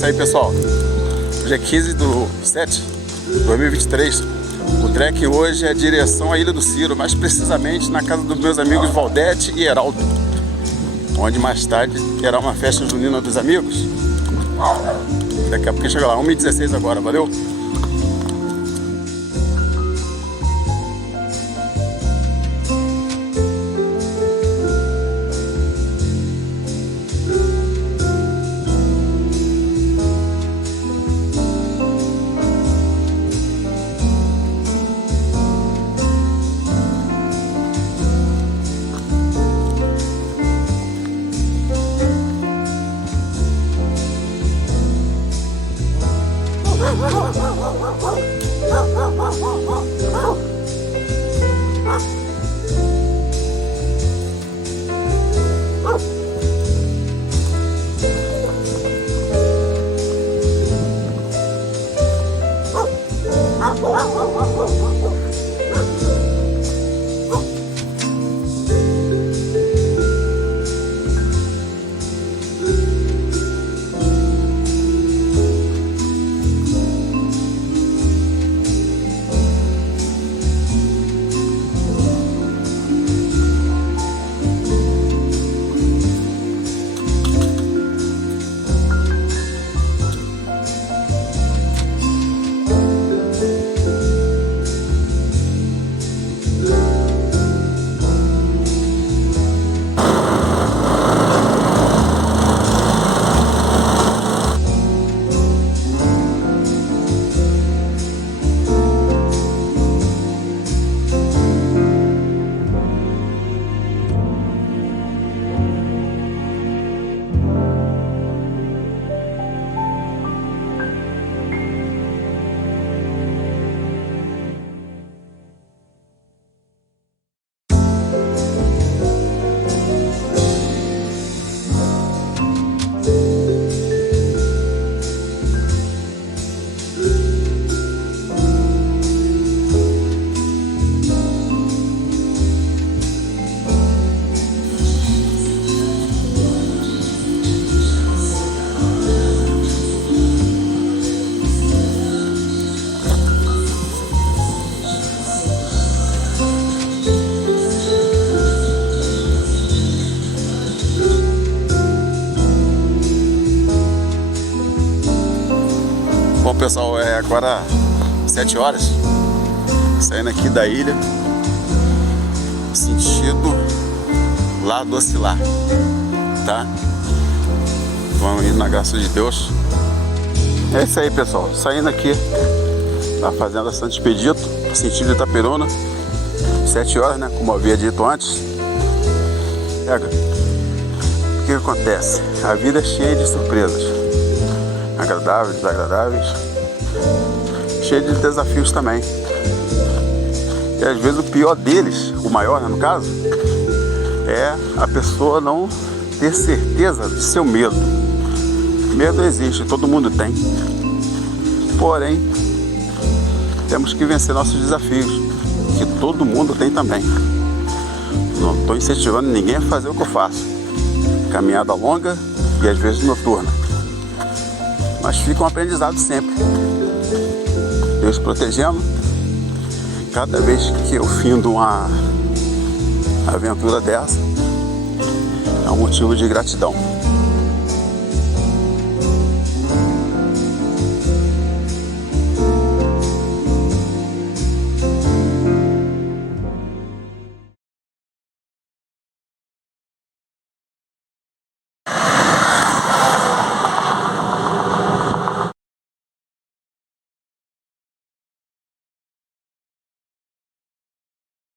isso aí, pessoal. Hoje é 15/7/2023. O trek hoje é direção à Ilha do Ciro, mais precisamente na casa dos meus amigos Valdete e Heraldo, onde mais tarde terá uma festa junina dos amigos. Daqui a pouco chega lá, 1h16 agora, valeu? Bom, pessoal, é agora 7 horas, saindo aqui da ilha, sentido lá do Oscilar, tá? Vamos ir na graça de Deus. É isso aí, pessoal, saindo aqui da fazenda Santo Expedito, sentido Itaperuna, 7 horas, né, como eu havia dito antes. Pega, o que acontece? A vida é cheia de surpresas, agradáveis, desagradáveis, cheio de desafios também. E às vezes o pior deles, o maior, né, no caso, é a pessoa não ter certeza de seu medo. Medo existe, todo mundo tem. Porém, temos que vencer nossos desafios, que todo mundo tem também. Não estou incentivando ninguém a fazer o que eu faço. Caminhada longa e às vezes noturna. Mas fica um aprendizado sempre. Deus protegendo. Cada vez que eu findo uma aventura dessa, é um motivo de gratidão.